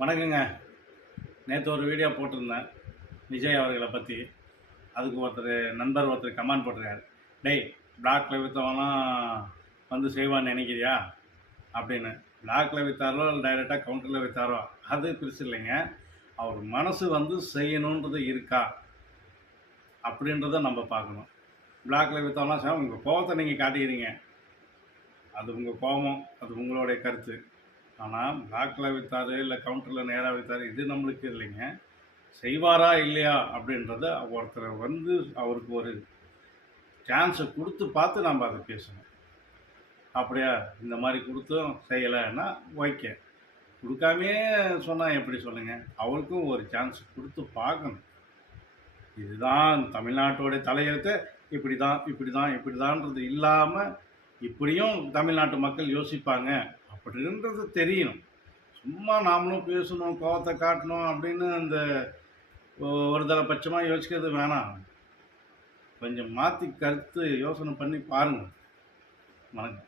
வணக்கங்க. நேற்று ஒரு வீடியோ போட்டிருந்தேன் விஜய் அவர்களை பற்றி. அதுக்கு நண்பர் ஒருத்தர் கமெண்ட் போட்டிருக்காரு, டேய் பிளாக்ல விற்றவங்களாம் வந்து செய்வான்னு நினைக்கிறியா அப்படின்னு. பிளாக்ல விற்றாரோ இல்லை டைரெக்டாக கவுண்டரில் விற்றாரோ அது பெருசு இல்லைங்க. அவர் மனசு வந்து செய்யணுன்றது இருக்கா அப்படின்றத நம்ம பார்க்கணும். பிளாக்ல விற்றவங்களாம் சார் உங்கள் கோபத்தை நீங்கள் காட்டிக்கிறீங்க, அது உங்கள் கோபம், அது உங்களுடைய கருத்து. ஆனால் பிளாக்கில் விற்றாரு இல்லை கவுண்டரில் நேராக விற்றாரு இது நம்மளுக்கு இல்லைங்க. செய்வாரா இல்லையா அப்படின்றத ஒருத்தரை வந்து அவருக்கு ஒரு சான்ஸை கொடுத்து பார்த்து நம்ம அதை பேசணும். அப்படியா இந்த மாதிரி கொடுத்தும் செய்யலைன்னா ஓகே, கொடுக்காமே சொன்னால் எப்படி சொல்லுங்கள். அவருக்கும் ஒரு சான்ஸ் கொடுத்து பார்க்கணும். இதுதான் தமிழ்நாட்டோடைய தலையெழுத்து, இப்படி தான் இப்படி தான் இப்படி தான்ன்றது இல்லாமல் இப்படியும் தமிழ்நாட்டு மக்கள் யோசிப்பாங்க அப்படின்றது தெரியணும். சும்மா நாமளும் பேசணும், கோவத்தை காட்டணும் அப்படின்னு அந்த ஒரு பட்சமாக யோசிக்கிறது வேணாம். கொஞ்சம் மாற்றி கருத்து யோசனை பண்ணி பாருங்கள். வணக்கம்.